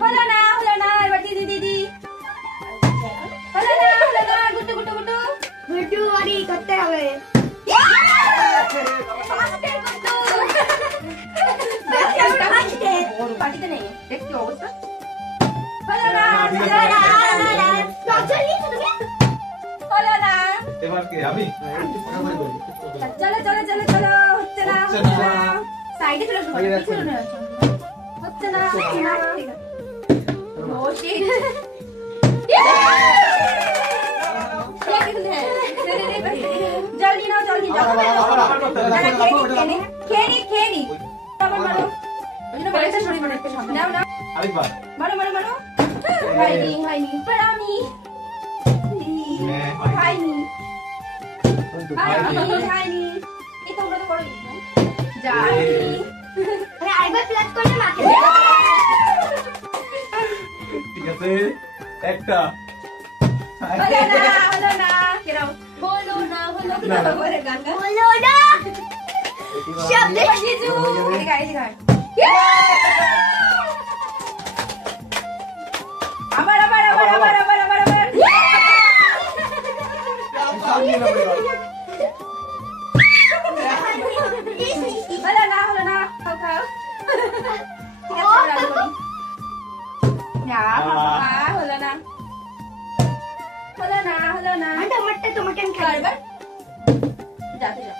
হলো না এবার দিদি দিদি হলো না গুট্টু গুট্টু গুট্টু গুট্টু আরে করতে হবে পার্টিতে নেই দেখি অবস্থা হলো না হলো না এবার কে আমি চলো চলো চলো চলো হচ্ছে না সাইডে চলে হচ্ছে না ও শিট জলদি নাও খেয়ে নি আবার মারো ওই জন্য বলেছে শরীর মানে একটু সামনে নাও আরেকবার মারো হয়নি पर আমি খাইনি এই তোমরা তো করো যাইনি আরে আরেকবার প্লাস করলে মাকে ঠিক আছে একটা হলো না কেরাও হলো না বলে গান বলো না শব্দ জিজু এদিকে আবার হলো না খাও হলো না টমেটো তোমাকে আমি খাই এবার যাতে যাও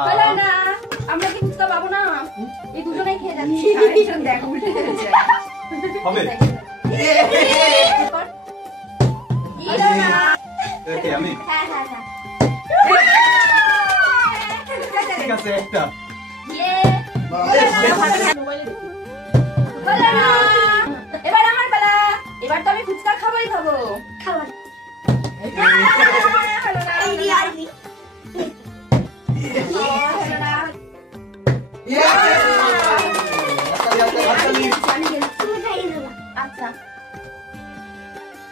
হলো না আমরা কি ফুচকা পাবো না এই দুজনেই খেয়ে যাচ্ছি দেখো উল্টে হবে আমি ঠিক আছে একটা এবার আমার পালা এবার তো আমি ফুচকা খাবো খাবার আচ্ছা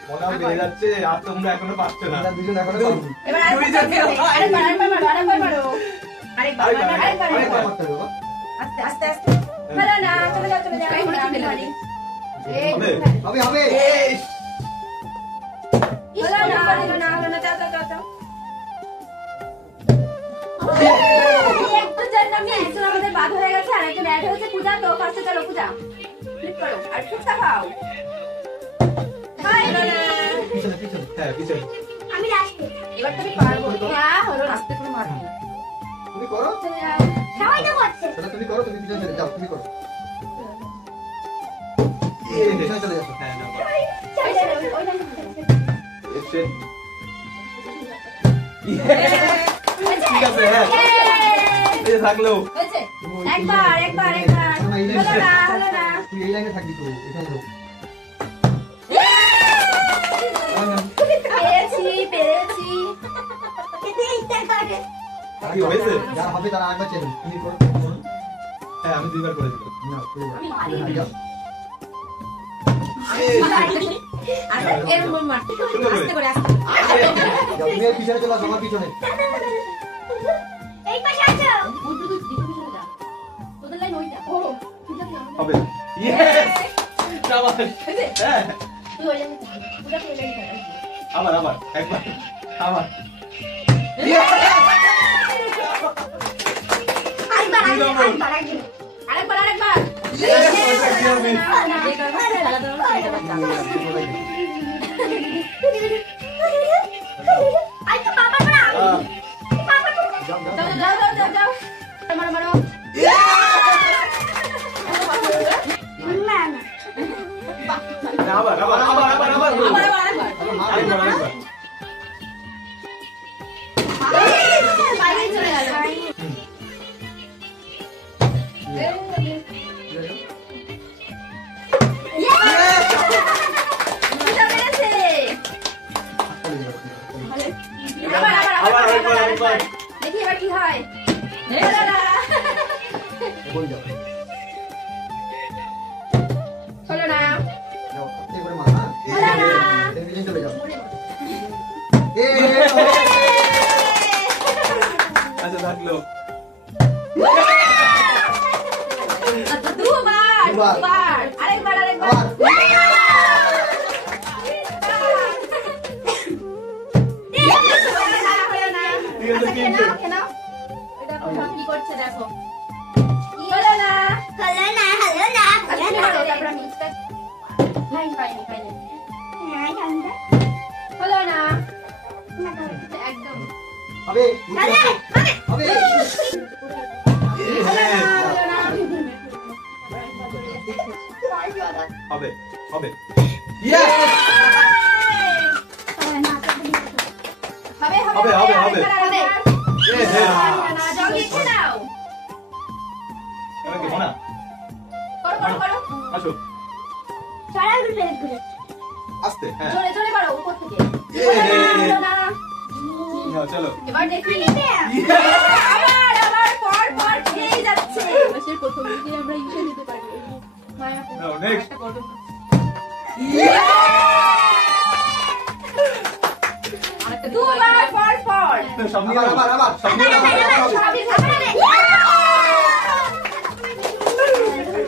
মনে বেড়ে যাচ্ছে আর তোমরা এখনো পাচ্ছ না দুজন এখনো এবার আরেকবার আস্তে হলো না চলে যাও হবে হবে হলো না যাও একটু জানি আমি একজন আমাদের বাদ হয়ে গেছে আর একজন অ্যাড হয়েছে পূজা তো ফার্স্টে চলো পূজা ক্লিক করো আর ফুচকা খাও পিছনে আমি লাস্টে এবার তুমি পারবো হ্যাঁ হলো আস্তে করে মারো তুমি করো চলে যাও সবাই তো করছে সেটা তুমি করো তুমি পিছনে চলে যাও তুমি করো পিছনে চলে যাও হ্যাঁ না ঠিক আছে হ্যাঁ এই থাকলো একবার হলো না তুই এই লাইনে থাকবি তো এখানে লোক পেরেছি কি হয়েছে যারা হবে তারা আরেকবার চেন তুমি করো হ্যাঁ আমি দুইবার করেছি না এরকম মারতে আস্তে করে তুমি পিছনে চলে আসো আমার পিছনে এই পাশে আসো তোদের লাইন ওইটা ও হবে ইয়েস শাবাশ হ্যাঁ তুই ওই লাইন পূজা তুই লাইন কর আবার একবার আবার আরেকবার যাও মারো আবার বাইরে চলে গেল দেখি এবার কি হয় হলো না চলে যাও আচ্ছা থাকলো। দুবার দুবার। দুবার আরেকবার আরেকবার আবার। ঠিক আছে, খেয়ে তিনটে। নাও, খেয়ে নাও। ওই দেখো, সব কি করছে দেখো। কি হলো না? হলো না, হলো না, আচ্ছা, হলো কি না। হলো? তারপর আমি খাইনি, খাইনি। হ্যাঁ, ঠান্ডা। হলো না, না, খাবো। একদম। হবে, নিচে হলো, আসো। হবে। হবে। হলো না, হলো না। হবে হবে Yes! হবে, হবে, হবে, হবে। আরেকবার, আরেকবার। Yes! না, না, জল দিয়ে খেয়ে নাও। এবার কি মোনা করো, করো, করো। আসো ছড়াও ঘুরে ঘুরে। আস্তে হ্যাঁ জোরে, জোরে করো, উপর থেকে। Yeah! হলো না। নাও চলো এবার দেখি। Yeah! আবার, আবার, পর, পর খেয়েই যাচ্ছে। মাসের প্রথম দিকে আমরা ইসে দিতে পারি। মায়া, নাও নেক্সট একটা করো। আরেকটা দুবার পর পর। সামনে আবার, আবার, আবার। সামনে সবই খাবে।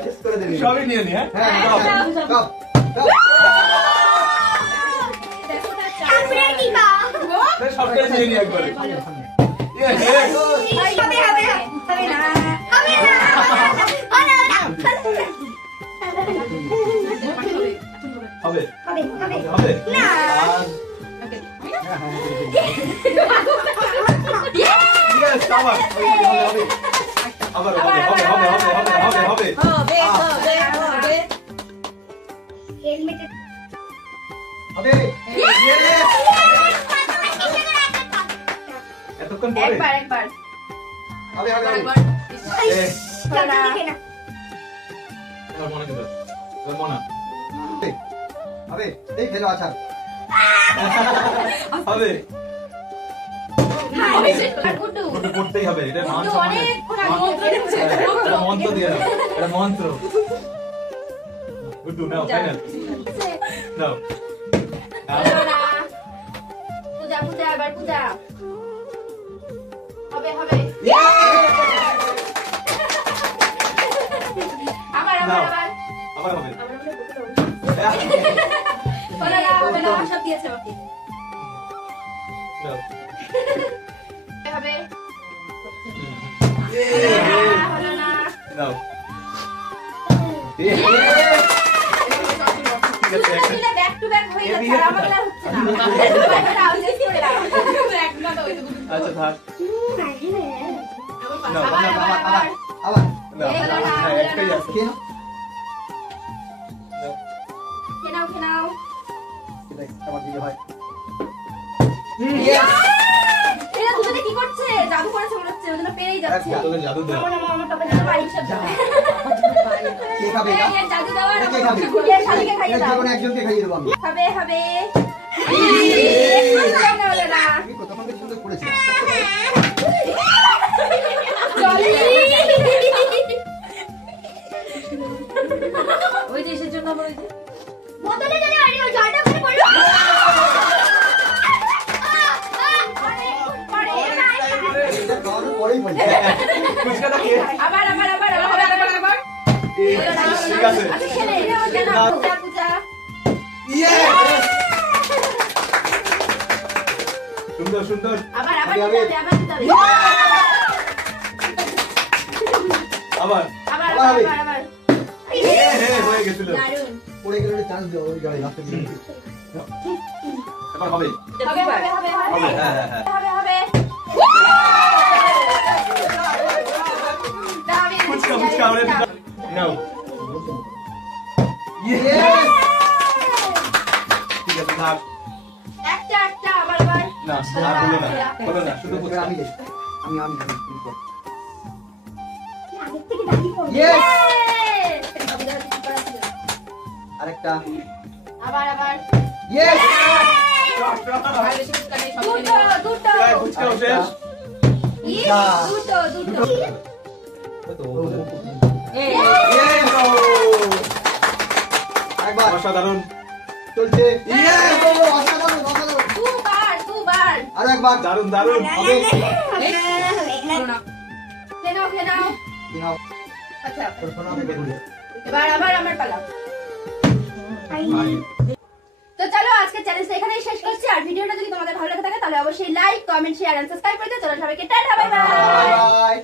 Yes করে দেবে। সবই নিয়ে নি হ্যাঁ হ্যাঁ, হ্যাঁ, দাও, দাও, দাও, দাও। দেখো না, তারপরে কি বা? সবটাই নিয়ে নি একবারে সামনে, সামনে। Yes! হবে, হবে, হবে না। হবে না, হলো না। হবে হবে, হবে। হবে না। আর হ্যাঁ, হ্যাঁ, হ্যাঁ, Yes! আবার হবে, হবে। আবার হবে হবে হবে হবে হবে হবে হেলমেটে হবে। এতক্ষণ পরে একবার একবার হবে, হবে, হবে। একবার Yes! জলদি দেখে না। এবার মনে কিন্তু এবার মনে হবে, হবে। এই ফেলো আছাড়। হবে হবে আর গুড্ডু ওটা করতেই হবে এটা মান গুড্ডু সম্মানের অনেকক্ষণ আগে মন্ত্র দিচ্ছে এটা মন্ত্র দিয়ে দাও এটা মন্ত্র গুড্ডু নাও ফাইনাল নাও হলো না। পূজা পূজা আবার পূজা হবে হবে আবার আবার নাও। আবার আবার হবে হলো না হবে না সব দিয়েছে বাকি নাও হবে Yes! হলো না নাও Yes! ঠিক আছে একটা মিলে ব্যাক টু ব্যাক হয়ে যাচ্ছে আর আমার আর হচ্ছে না আউটলেস করে দাও একদম তো হইতো আচ্ছা থাক নাও আবার নাও আবার আবার আবার। নাও এই হলো না, হ্যাঁ, হলো একটাই না। আছে খেয়ে নাও। নাও। খেনাও খেনাও দেখ, আমার দিকে হয়। এরা দুজনে কি করছে জাদু করেছে মনে হচ্ছে ওদের পেরেই যাচ্ছে তোদের জাদু দাও বাড়ি সব কে খাবে এটা? এই জাদু দেওয়ার এটা কে খাবে? এর শালিকে খাইয়ে এটা দাও যেকোনো একজনকে খাইয়ে দেবো আমি। হবে হবে হলো না আমি কতক্ষণ থেকে সুন্দর করেছি। ওই যে এসের জন্য আবার ওই যে বোতলে যদি আনি ওই জলটা ওখানে পড়লো। পরে এটা খাওয়ানোর পরেই বলি। ফুচকাটা কে আবার আবার আবার আবার আবার আবার ঠিক আছে আচ্ছা খেলে পূজা পূজা Yes! সুন্দর সুন্দর আবার আবার দিতে হবে আবার দিতে হবে আবার আবার আবার আবার আবার হ্যাঁ হয়ে গেছিল দারুণ পড়ে গেলে চান্স দেবো ওই গাড়ি লাস্টে দিয়ে। এবার হবে হবে হবে হবে হবে হ্যাঁ হ্যাঁ হ্যাঁ হবে হবে দাবি ফুচকা ফুচকা আমরা নাও Yes! ঠিক আছে থাক একটা একটা আবার আবার না আর হলো না শুধু এবার ফুচকা আমি দেখি। আমি খাবি। আগের থেকে দাদি পড়লো। Yes! আবার আরেকটা। আবার Yes! দুটো দুটো ফুচকাও শেষ দুটো দুটো Yes! আরেকবার। অসাধারণ চলছে। Yes! ও, অসাধারণ, অসাধারণ। দুবার দুবার আরো একবার। দারুণ দারুণ হবে। বলো না। খেয়ে নাও, খেয়ে নাও। কি নাও? আচ্ছা, তোর ফোন আমি দেখবো। এবার আবার আমার পালা। তো চলো আজকে চ্যালেঞ্জটা এখানেই শেষ করছি। আর ভিডিওটা যদি তোমাদের ভালো লাগে থাকে তাহলে অবশ্যই like, comment, share and subscribe করে দিও। চলো সবাইকে টাটা, বাই বাই। Bye by.